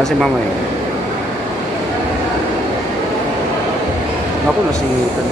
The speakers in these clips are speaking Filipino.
Si mama eh. Naku, nasingitan.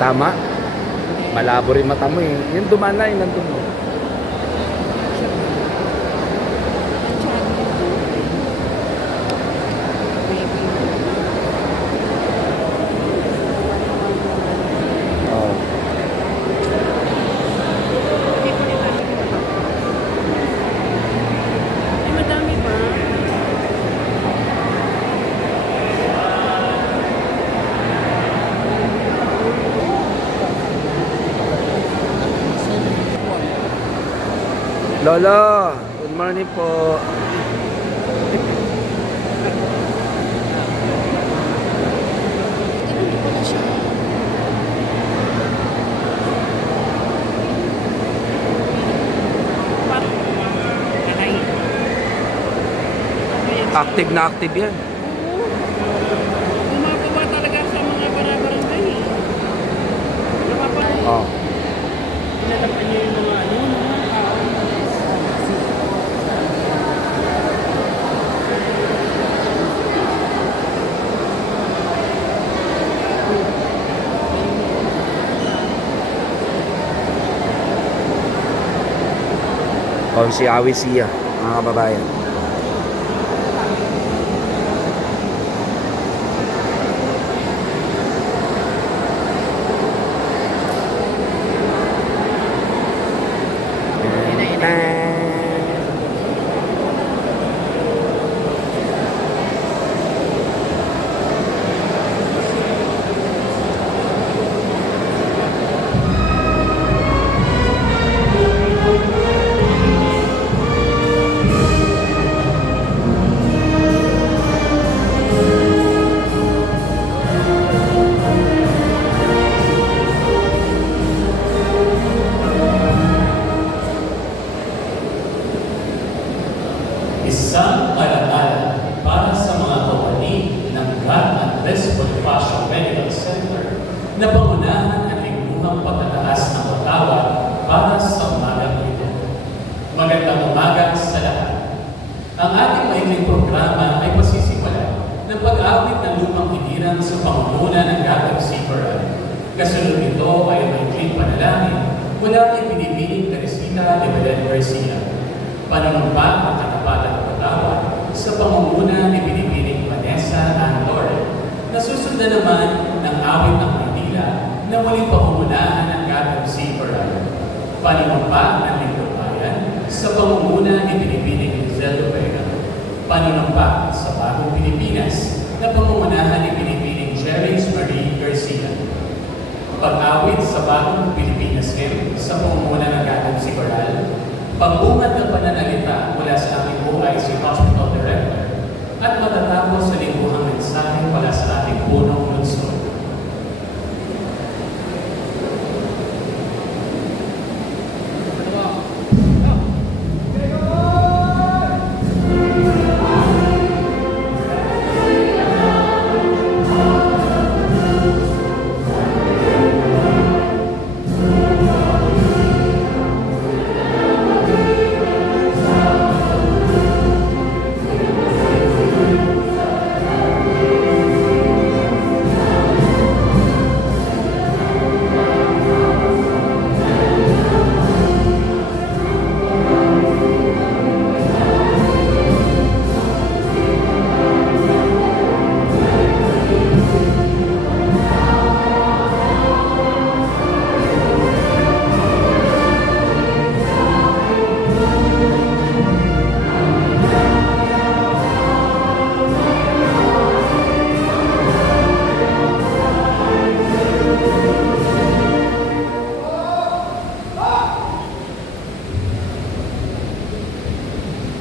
Tama. Malabo rin mata mo eh. Yung dumaan na yun, nandun mo. Oh. Ay, madami ba? Lolo, good morning po. Active na active yan. Gumagawa talaga sa mga barangay. Oh. Nalaman niyo yung mga tao. Si Awi Siya, mga kababayan. Isang alaala para sa mga kawani ng God and Blessed Bonifacio Medical Center na pangunahan ang lingguhang pagtataas ng patawad para sa umagang ito. Magandang umaga sa lahat. Ang ating maikling programa ay pasisimula ng pag-awit ng lumang hiniran sa pangunguna ng God of Siparan. Kasunod nito ay maikling panalangin mula kay Binibining Teresita de Belen Garcia. Panunumpa ang katapatan ng patawad sa pangunguna ni Binibining Vanessa Antore. Nasusundan naman ng awit ng Manila na muling pangungunahan ng God of Siparan. Panunumpa ng Lingkod Bayan sa pangunguna ni Binibining Rizal Vega. Panunumpa sa Bagong Pilipinas na pangungunahan ni Binibining Jerry Marie Garcia. pag-awit sa bagong Pilipinas Hymn sa pamumuno ng Gathang si Coral, pagbungad ng pananalita mula sa aming OIC Hospital Director, at matatapos sa lingguhang mensahe mula sa ating punong lungsod.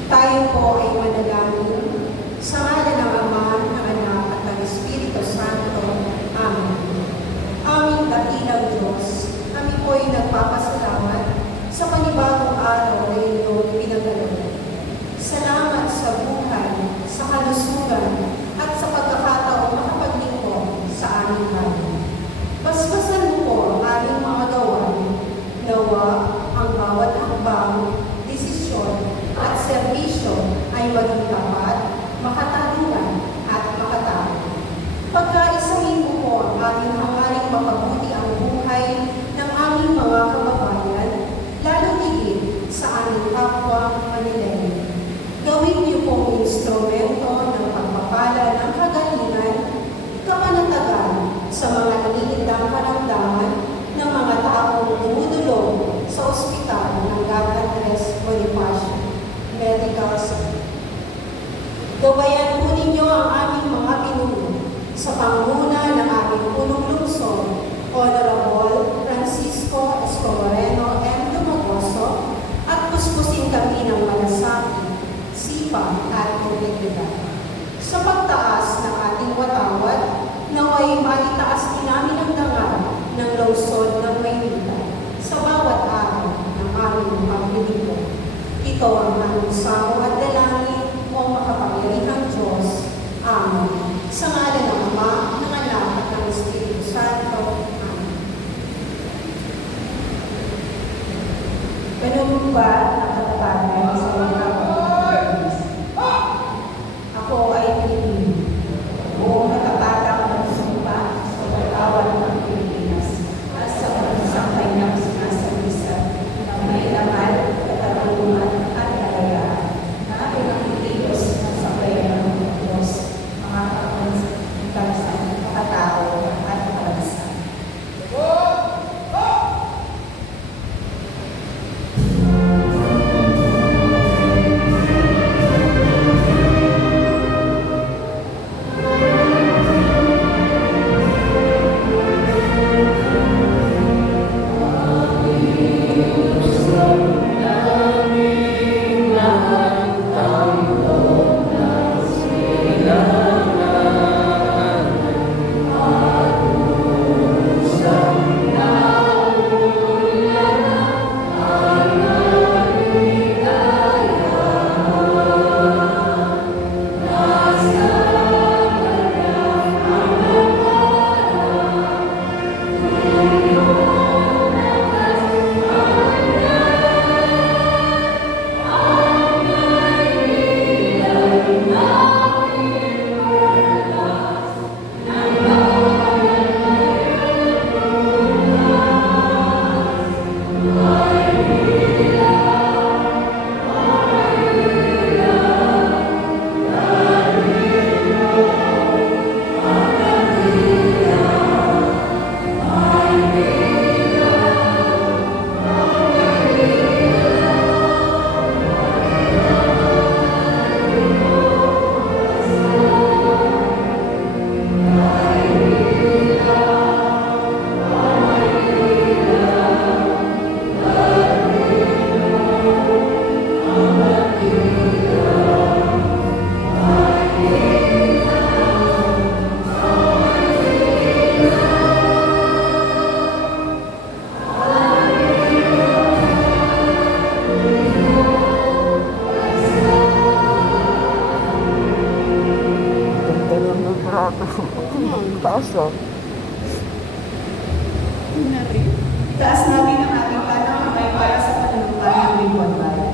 Tayo po ay manalangin sa ngalan ng Ama, ng Anak at ng Espiritu Santo. Amen. Aming dakilang Diyos, kami po ay nagpapasalamat sa panibagong araw na inyong pinagdaloy. Salamat sa buhay, sa kalusugan, at sa pagkakataong makapaglingkod sa aming bayan. Basbasan mo po ang aming mga gawain, nawa ang bawat hakbang, desisyon, at serbisyo ay maging tapat, makatarungan, at makatao. Pagkaisahin mo po ang aming hangaring mapabuti ang buhay ng aming mga kababayan, lalo higit sa aming kapwa Manileño. Gawin niyo pong instrumento ng pagpapala ng kagalingan, kapanatagan sa mga nalilitang karamdaman ng mga taong dumudulong sa ospital ng Andres Bonifacio Medical Center. Gabayan po ninyo ang aming mga pinuno sa pangunguna ng aming punong lungsod, Honorable Francisco Escobareno M. Dumagoso, at puspusin kami ng malasakit, sipag at integridad. Sa pagtaas ng ating watawat, naway maitaas din namin ang dangal ng lungsod ng Maynila sa bawat araw ng aming paglilingkod. Ito ang aming samo at dalangin o makapangyarihang Diyos. Amen. Sa ngalan ng Ama, ng Anak at ng Espiritu Santo. Amen. Ganun ba ang katatagan sa mga Pilipinas? Ako ay Pilipino. Buong natatatang ng sumpa sa pagkawal ng Pilipinas at sa pagsasampay ng sinasabisa ng may laman, katarungan at kalayaan na pinakitilos ng sambayan ng Diyos, mga kapansan, makatao at kapansan. Itaas natin ang ating kanang kamay para sa panunumpan ng lingkod bayan.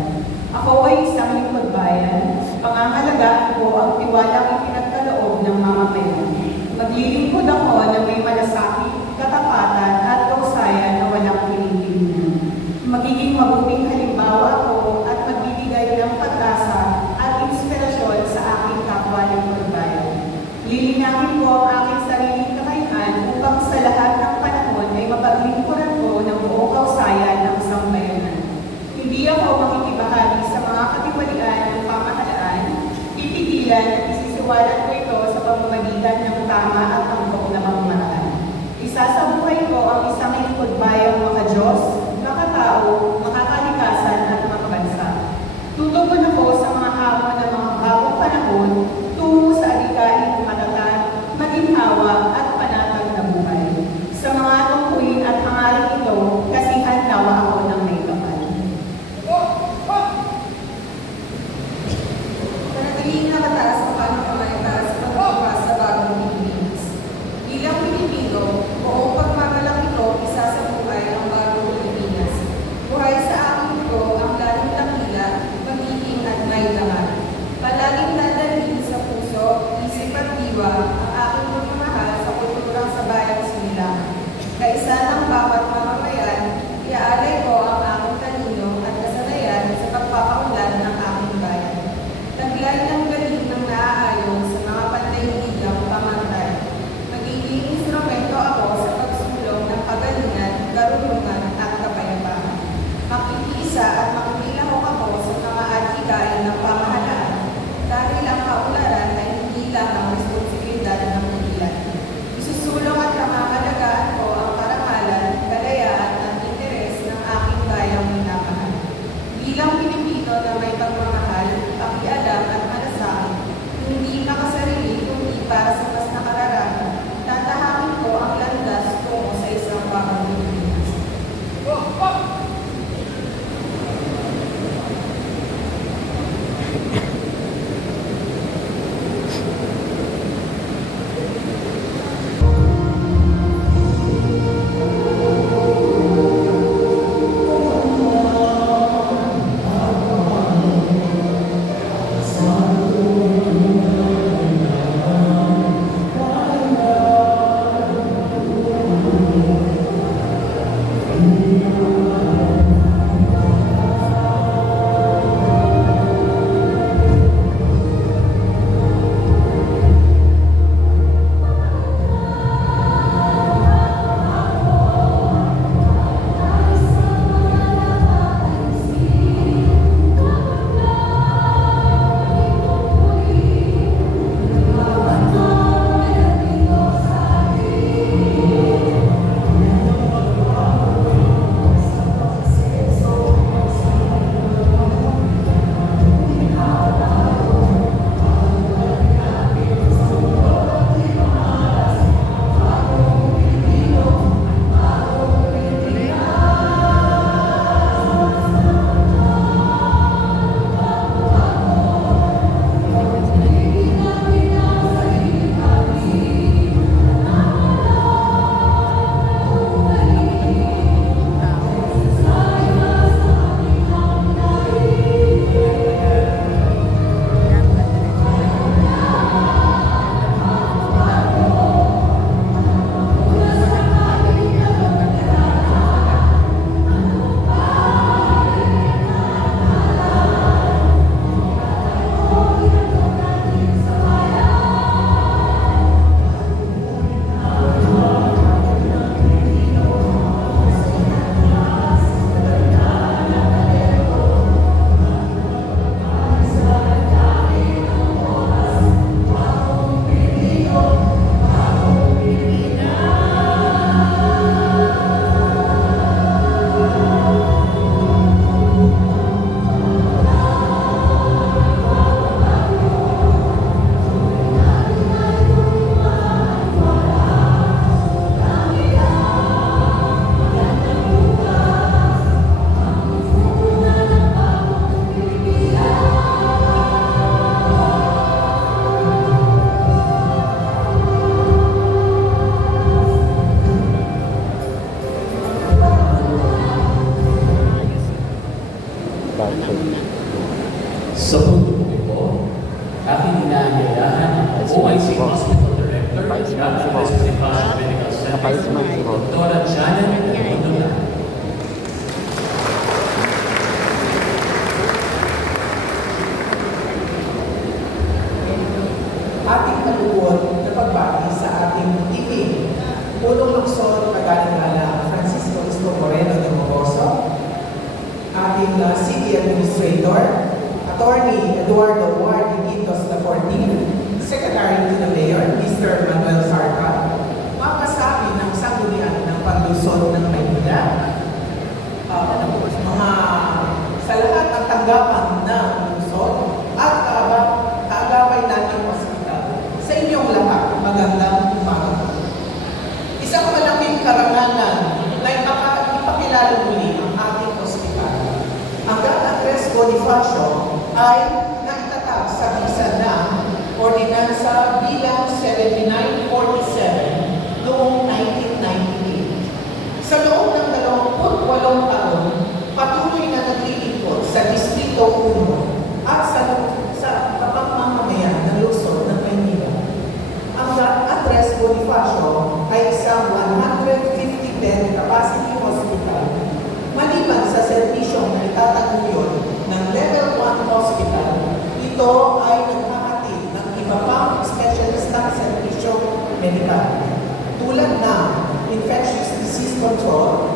Ako ay isang lingkod bayan. Pangangalagaan ko ang tiwalang ipinagkaloob ng mamamayan. Maglilingkod ako na may malasakit, katapatan at kausayan na walang pinipiling. Magiging mabuting halimbawa ako at magbibigay ng pag-asa at inspirasyon sa aking kapwa lingkod bayan. Lilinawin ko ang aking sariling kakayahan upang sa lahat ng panahon ay mapaglingkuran ko ng buong kausayan ng isang bayanan. Hindi ako makikibahagi sa mga katiwalian ng pamahalaan, pipigilan at isisiwalat ko ito sa pamamagitan ng tama at tampok na pamamaraan. Isasabuhay ko ang isang lingkod bayang makadiyos, makatao, makakalikasan at makabansa. Tutugon ako sa mga hamon ng mga bagong panahon tungo sa adikain ng matatag, maginhawa at panatag na buhay. Sa mga tungkuin at hangarin ito, kasihan nawa ako ng may kapal. Panatiling nakataas ang panamamay para sa pagbukas sa bagong Pilipinas. Bilang Pilipino, buong pagmamalaki ko isa sa buhay ang bagong Pilipinas. Buhay sa akin ito ang lalong dakila, pagiging at may lahat. Palaging dadalhin sa puso, isip at diwa ang aking pagmamahal sa kulturang sa bayang sinilangan. Kaisa ng bawat mamamayan, iaalay ko ang aking talino at kasanayan sa pagpapaunlad ng aking bayan. Taglay ng galing ng naaayon sa mga pandaigdigang pamantay. Magiging instrumento ako sa pagsulong ng kagalingan, karunungan at kapayapaan. Makikiisa at makikilahok ako sa mga adhikain ng pamahalaan dahil ang kaunlaran ay hindi lang ang responsibilidad ng kabilan. Isusulong at pangangalagaan ko ang karangalan, kalayaan at interes ng aking Sa punto po ito, aking inaanyayahan ang OIC Hospital Director at Andres Bonifacio Medical Center, Dr. Janet Luna. Ating malugod na pagbati sa ating TV, Pulong Lungsod, Magalang Francisco Isto Moreno de Mogoso, ating City Administrator, Attorney Eduardo Ward Iquitos XIV, Secretary to the Mayor, Mr. Manuel Sarca, mga kasabi ng sanggunian ng Panlusod ng Maynila, mga sa lahat ng tanggapan ng lungsod at kaagapay natin hospital. Sa inyong lahat, magandang umaga. Isang malaking karangalan na ipakilala muli ang ating hospital. Ang Andres Bonifacio ay naitatag sa bisa na Ordinansa bilang 7947 noong 1998. Sa loob ng 28 taon, patuloy na naglilingkod sa Distrito 1 at sa kapamamayan ng lungsod ng Maynila. Ang Andres Bonifacio ay isang 150-bed capacity hospital maliban sa serbisyong itataguyod ng Level 1 Hospital. Ito ay naghahatid ng iba pang specialistang serbisyong medikal tulad ng infectious disease control,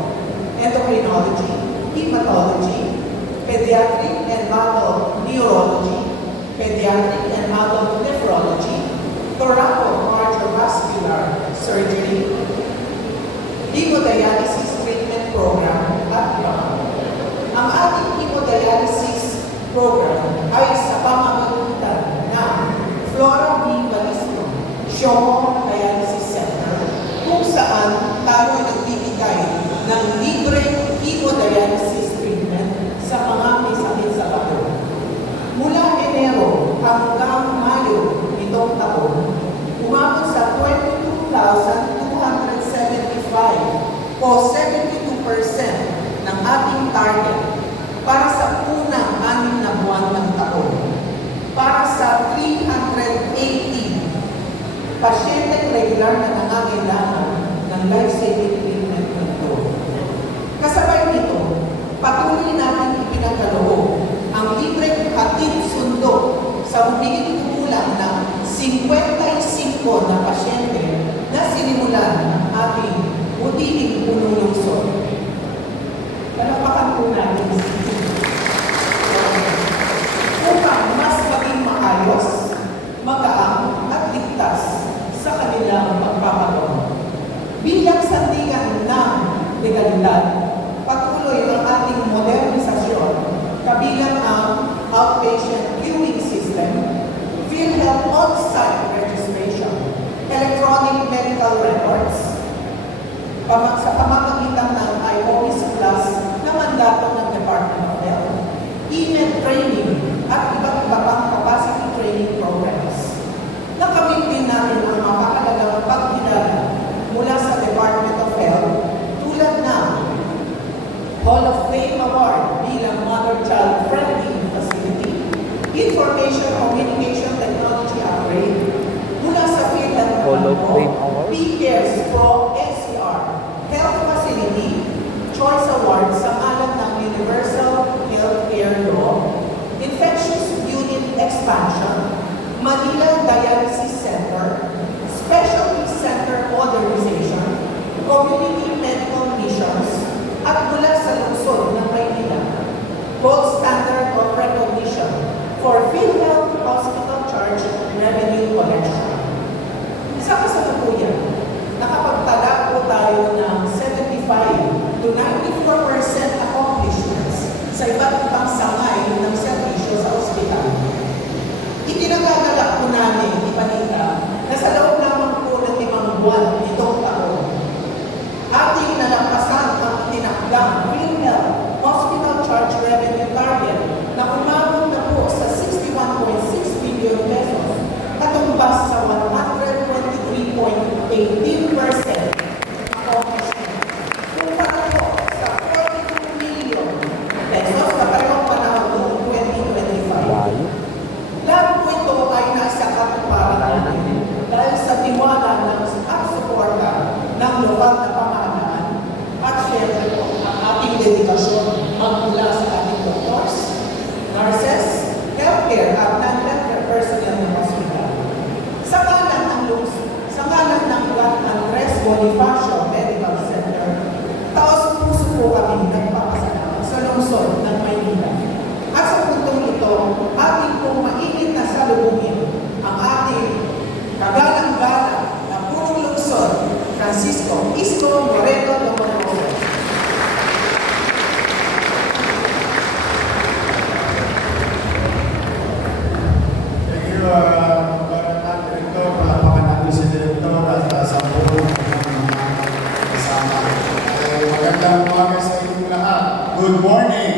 endocrinology, hematology, pediatric and adult neurology, pediatric and adult nephrology, thoracocardiovascular surgery, hemodialysis treatment program, at iba. Ang ating hemodialysis program ay sa pamamagitan ng Flora B. Balisto Shomo Dialysis Center, kung saan tayo ay nagbibigay ng libreng hemodialysis treatment sa mga may sakit sa bato. Mula Enero hanggang Mayo nitong taon, umabot sa 22,275 o 72% ng ating target para sa unang 6 na buwan ng taon. Para sa 380 pasyenteng regular na nangangailangan ng life-saving treatment nito. Kasabay nito, patuloy natin ipinagkaloob ang libreng hatid sundo sa humigit kumulang ng 55 na pasyente na sinimulan ng ating utiling punong lungsod. Palakpakan po natin upang mas maging maayos, magaang at ligtas sa kanilang pagpapatungo. Bilang sandigan ng legalidad, patuloy ang ating modernisasyon kabilang ang outpatient queuing system, PhilHealth on-site registration, electronic medical records, sa pamamagitan ng IOPS Plus na mandato ng Department of Health, email training at iba't iba pang capacity training programs. Nakamit din natin ang makakalagang pagkilala mula sa Department of Health tulad ng Hall of Fame Award bilang Mother-Child Friendly Facility, Information Communication Technology Upgrade mula sa PhilHealth Hall of Fame Award? PCares Pro NCR Health Facility Choice Award sa ngalan ng Universal Healthcare Law, Infectious Unit Expansion, Manila Dialysis Center, Specialty Center Modernization, Community Medical Missions, at mula sa lungsod ng Maynila, Gold Standard of Recognition for PhilHealth Hospital Charge Revenue Collection. Isa kasalukuyan, nakapagtala po tayo ng 75 to 94% accomplishments sa iba't ibang sangay ng serbisyo sa ospital. Itinagagalak po namin ibalita na sa loob lamang po ng 5 buwan itong taon, ating nalampasan ang itinakdang PhilHealth Hospital Charge Revenue Target na umabot na po sa 61.6 billion pesos, katumbas sa 123.18% accomplishment. Kumpara po sa 42 million pesos na parehong panahon noong 2025. dedikasyon magmula sa ating doctors, nurses, healthcare at non-healthcare personnel ng hospital. Sa ngalan ng Juan Andres Bonifacio Medical Center, taos-puso po kami nagpapasalamat sa lungsod ng Maynila. At sa puntong ito, ating pong mainit na salubungin ang ating kagalang-galang na punong lungsod, Francisco Isko Moreno Lomonoro. Thank you, Director. Palapakan natin si Director at sa buong mga kasama. Magandang umaga sa inyong lahat. Good morning!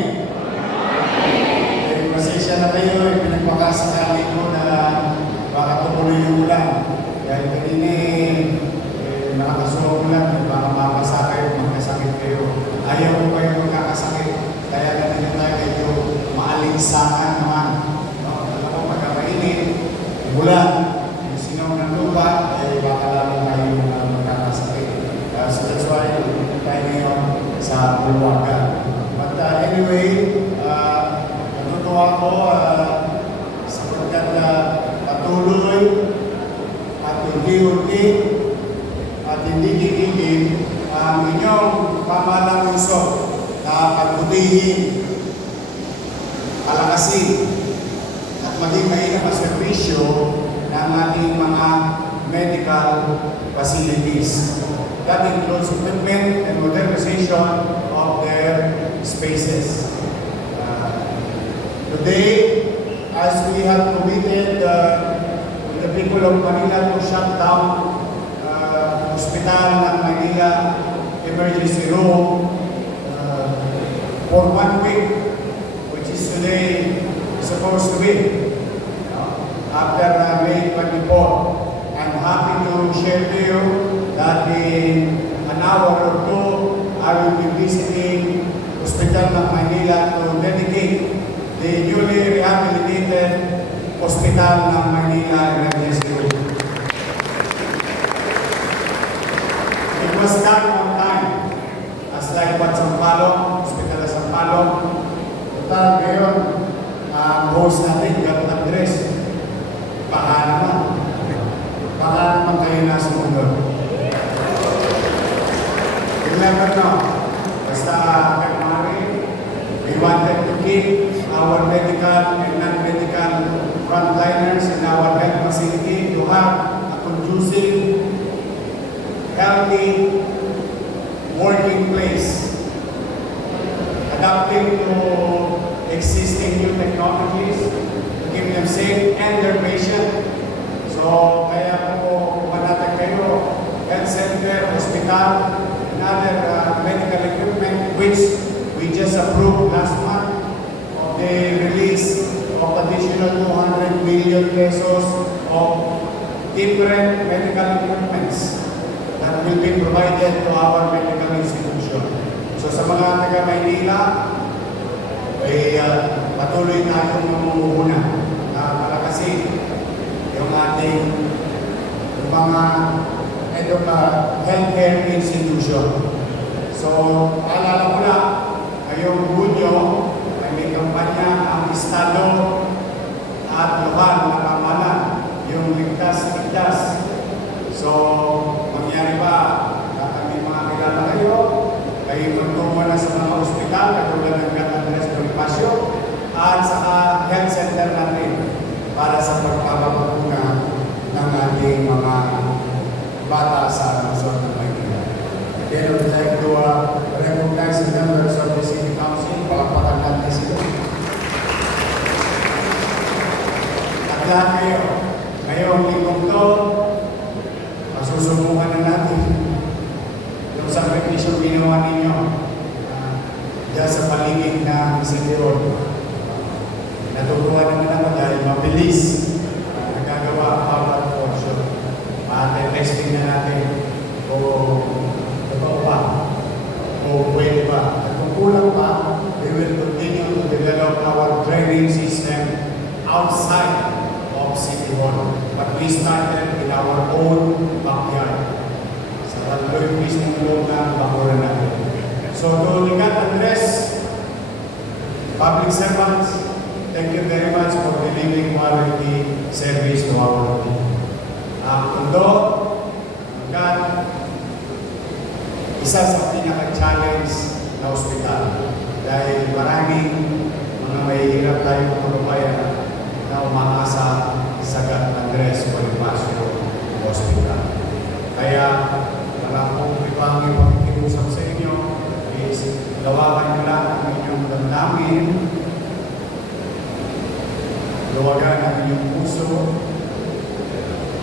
Pasensya na kayo, pinagpakasakali ko na baka tumuloy yung ulan. Dahil kanina nakakasuha ulan, baka makasakit, magkasakit kayo. Ayaw ko kayo magkakasakit. Kaya ganito tayo kayo maalinsangan naman. Alam ko pagkakainit, ulan, yung sinaw ng lupa, baka lalo kayo magkakasakit. So that's why tayo ngayon sa Bulwaga. But anyway, natutuwa ko sapagkat patuloy at unti-unti at hindi gigigil ang inyong pamahalang lungsod na pagbutihin, palakasin at maging mainam ang serbisyo ng ating mga medical facilities. That includes equipment and modernization of their spaces. Today, as we have committed with the people of Manila to shut down Hospital ng Manila Emergency Room for 1 week, which is today supposed to be, after May 24. I'm happy to share to you that in an hour or two, I will be visiting Hospital ng Manila to dedicate the newly rehabilitated Hospital ng Manila Emergency Room. It was done on time, as like what Sampalo, Hospital ng Sampalo. Total ngayon, ang host natin, Juan Andres, baka naman kayo nasa mundo. You never know. Basta February, we wanted to keep our medical and non-medical frontliners in our health facility to have a conducive, healthy, working place. Adapting to existing new technologies to keep them safe and their patient. So, kaya po natin kayo, health center, hospital, and other medical equipment which we just approved last month of the release of additional 200 million pesos of different medical equipments that will be provided to our medical institution. So sa mga taga-Maynila, ay patuloy tayong mamumuhuna na palakasin yung ating mga healthcare institution. So, paalala ko na, ngayong Hunyo ay may kampanya ang Estado at lokal na pamahalaan, yung ligtas-ligtas. So, mangyari ba na kami mga kilala kayo, kayo magtungo na sa mga ospital, katulad ng Juan Andres Bonifacio, at saka health center natin para sa pagpapakuna ng ating mga bata sa lungsod ng Maynila. Again, I would like to recognize the members of the City Council. Palakpakan natin sila. At lahat kayo, ngayong lingkong to, masusubukan na natin yung sakripisyo ginawa ninyo dyan sa paligid ng City Hall. Natutuwa naman ako dahil mabilis nagagawa ang bawat portion. Testing na natin kung totoo ba o pwede ba. At kung kulang pa, we will continue to develop our training system outside of City Hall. But we started in our own backyard. Sa Taloy mismong loob ng bakuran natin. So, to Juan Andres Public servants, thank you very much for delivering quality service to our people. Although, hanggang isa sa pinaka-challenge na ospital dahil maraming mga mahihirap tayong kababayan na umaasa sa Gat Andres Bonifacio Hospital. Kaya, wala pong ibang ipag-iusap sa inyo is lawakan nyo lang ang inyong damdamin, luwagan ang inyong puso,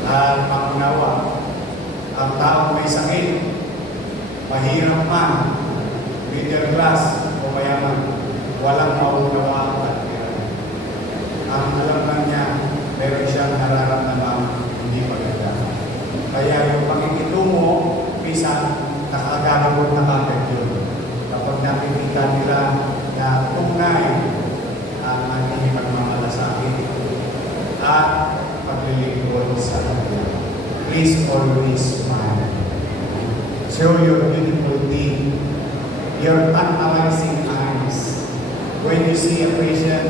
at pangunawa. Ang taong may sakit, mahirap man, middle class o mayaman, walang maunawaan at ang alam lang niya, meron siyang nararamdaman hindi maganda. Kaya yung pakikitungo, minsan, nakagagawin na kagad yun. Kapag nakikita nila na tunay ang ating pagmamalasakit at paglilingkod sa kanya. Please always smile. Show your beautiful teeth, your analyzing eyes. When you see a patient,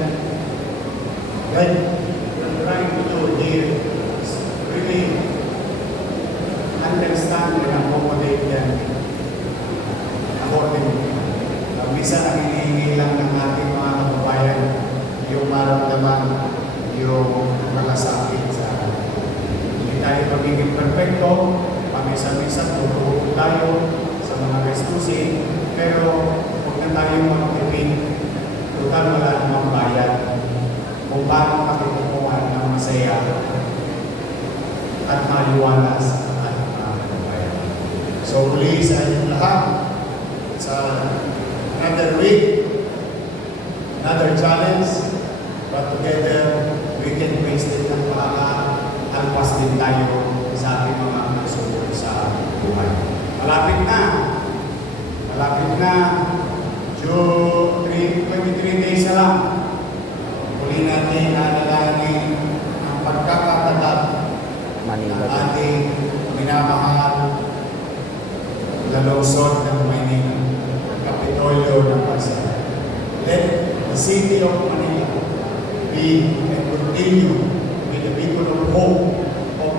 that you're trying to do here is really understand and accommodate them accordingly. Minsan ang hinihingi lang ng ating mga kababayan yung maramdaman yung malasakit sa hindi tayo magiging perfecto, pamisa-misa tutulog tayo sa mga gastusin, pero huwag na tayo magtipid, total wala namang bayad kung paano makikukuhan ng masaya at maliwalas ang ating mga kababayan. So please, sa inyong lahat, sa another week, another challenge, but together, we can face it ng alpas din tayo sa ating mga nagsubok sa buhay. Malapit na. Malapit na. 23 days na lang. Muli natin nalalahanin ang pagkakatatag ng Manila. ating minamahal na lungsod ng Maynila, Kapitolyo ng Bansa. Let the city of Manila be and continue with the people of hope of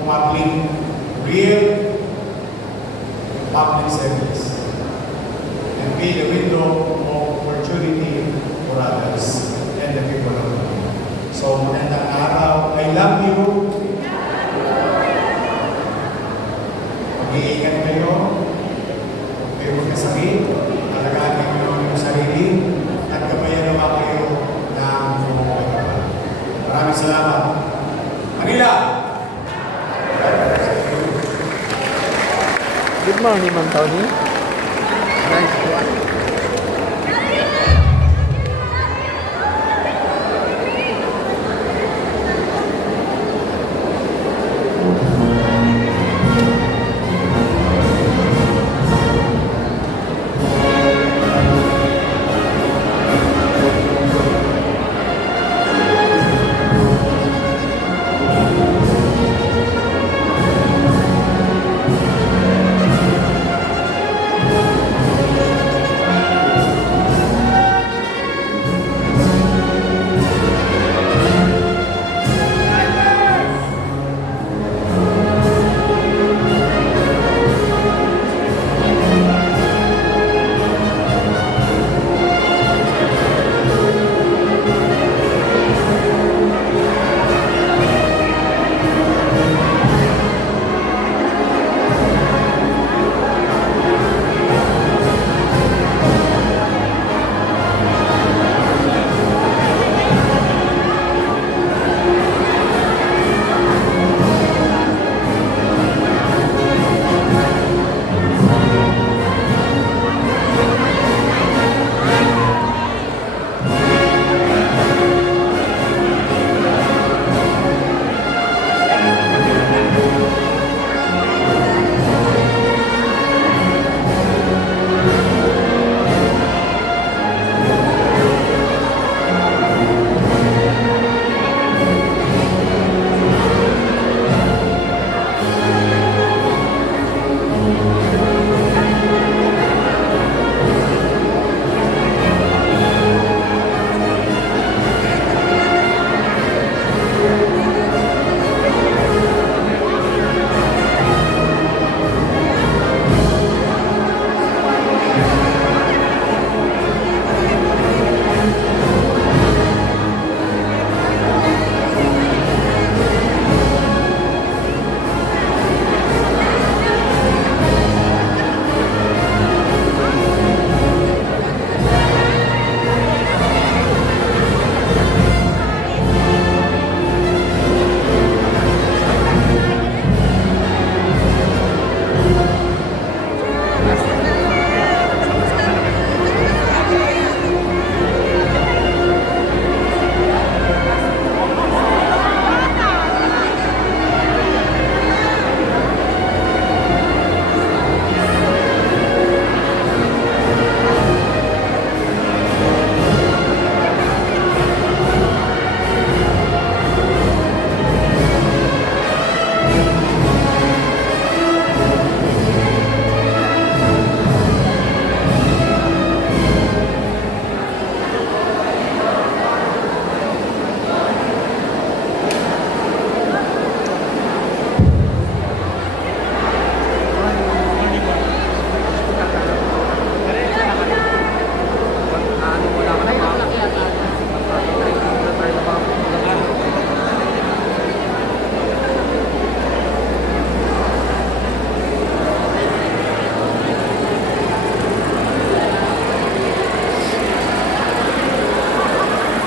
real public service and be the window of opportunity for others and the people of Manila. So, magandang araw. I love you. Mag-iingat kayo. Kayo magkasakit. Alagaan niyo yung sarili. At gabayan naman kayo ng pagkakataon. Maraming salamat. Manila! Good morning, Ma'am Tony.